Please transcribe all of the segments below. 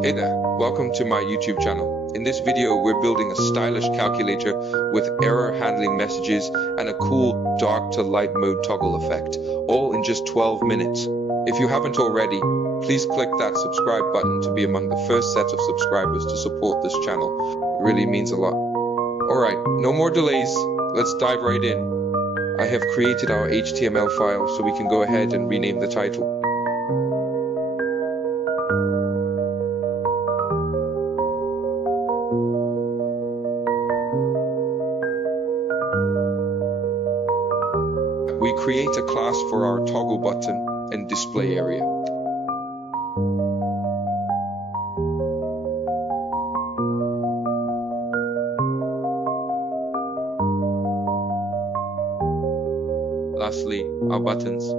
Hey there, welcome to my YouTube channel. In this video, we're building a stylish calculator with error handling messages and a cool dark to light mode toggle effect, all in just 12 minutes. If you haven't already, please click that subscribe button to be among the first set of subscribers to support this channel. It really means a lot. Alright, no more delays, let's dive right in. I have created our HTML file so we can go ahead and rename the title. We create a class for our toggle button and display area. Lastly, our buttons.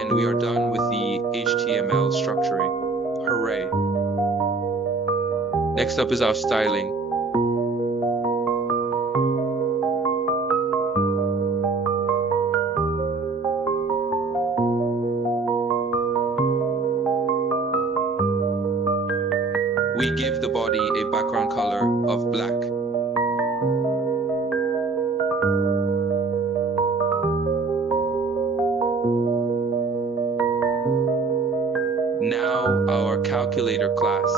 And we are done with the HTML structuring. Hooray! Next up is our styling. We give the body a background color of black. Now our calculator class.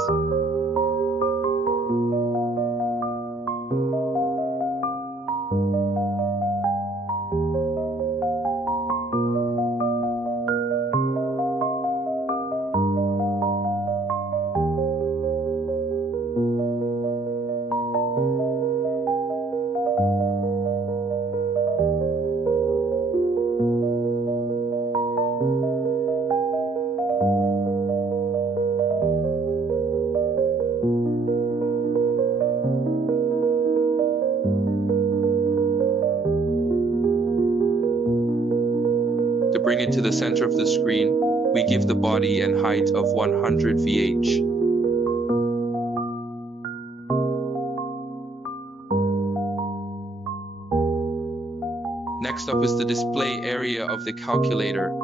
To bring it to the center of the screen, we give the body and height of 100 VH. Next up is the display area of the calculator.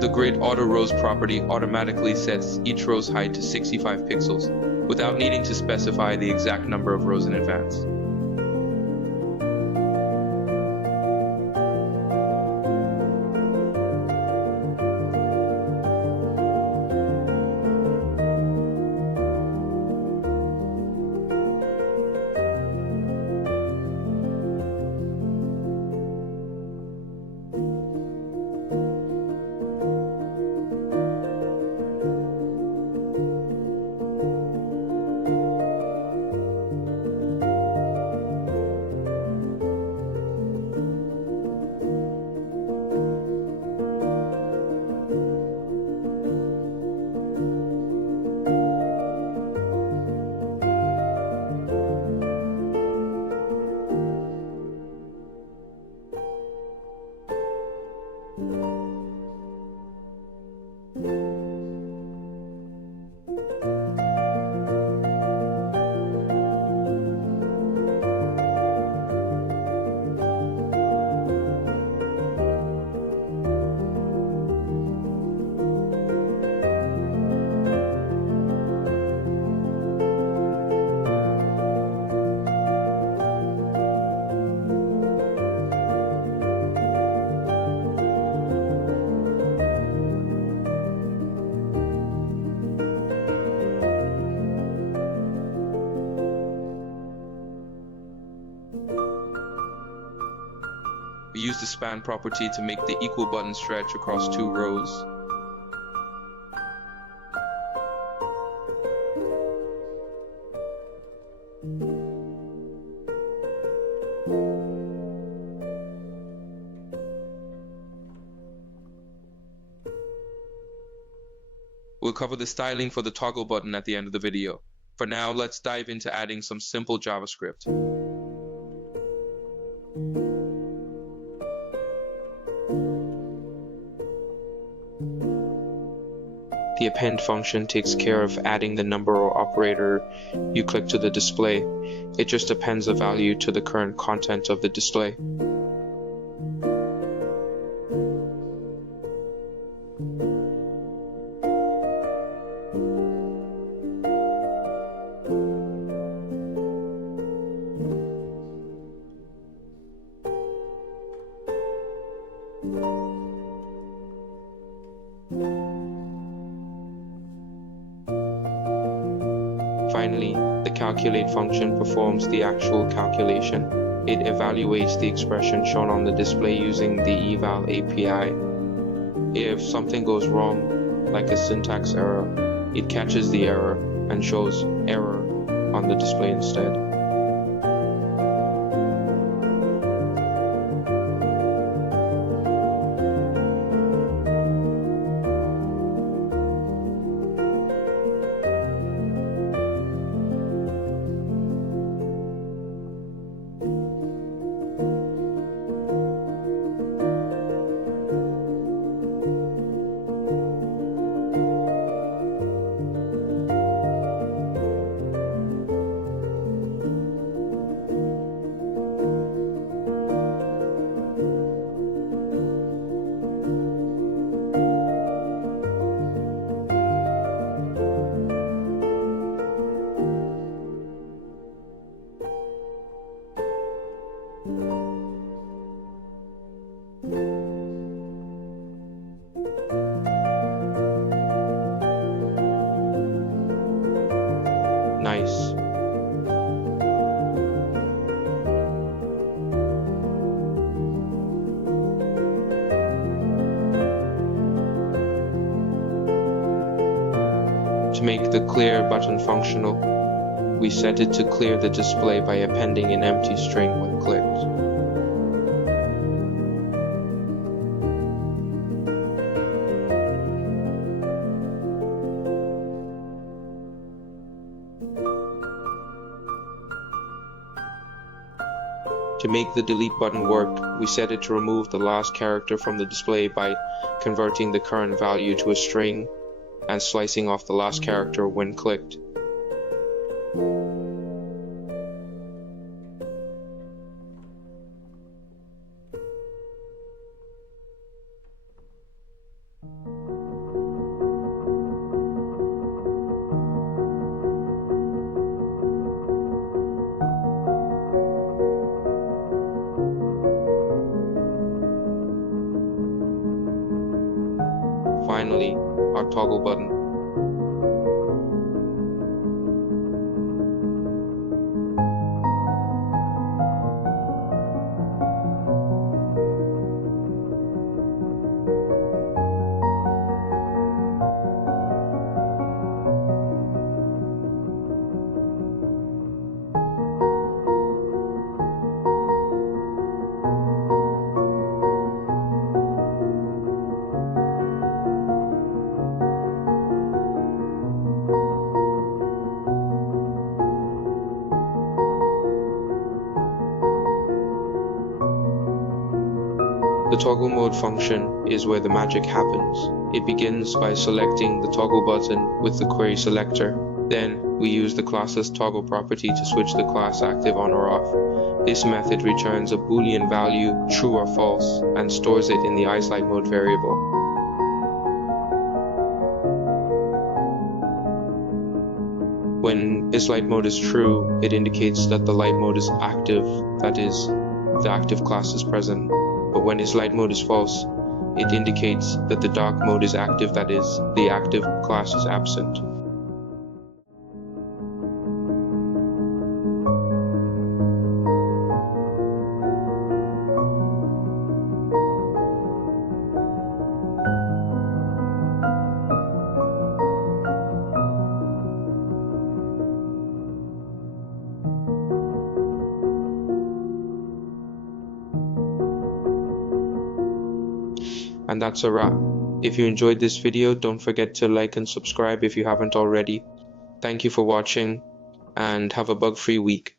The grid auto rows property automatically sets each row's height to 65 pixels without needing to specify the exact number of rows in advance. We use the span property to make the equal button stretch across 2 rows. We'll cover the styling for the toggle button at the end of the video. For now, let's dive into adding some simple JavaScript. The append function takes care of adding the number or operator you click to the display. It just appends a value to the current content of the display. Finally, the calculate function performs the actual calculation. It evaluates the expression shown on the display using the eval API. If something goes wrong, like a syntax error, it catches the error and shows error on the display instead. Nice. To make the clear button functional, we set it to clear the display by appending an empty string when clicked. To make the delete button work, we set it to remove the last character from the display by converting the current value to a string and slicing off the last character when clicked. Finally, our toggle button. The toggle mode function is where the magic happens. It begins by selecting the toggle button with the query selector. Then we use the class's toggle property to switch the class active on or off. This method returns a Boolean value, true or false, and stores it in the isLightMode variable. When isLightMode is true, it indicates that the light mode is active, that is, the active class is present. But when isLightMode is false, it indicates that the dark mode is active, that is, the active class is absent. And that's a wrap. If you enjoyed this video, don't forget to like and subscribe if you haven't already. Thank you for watching, and have a bug-free week.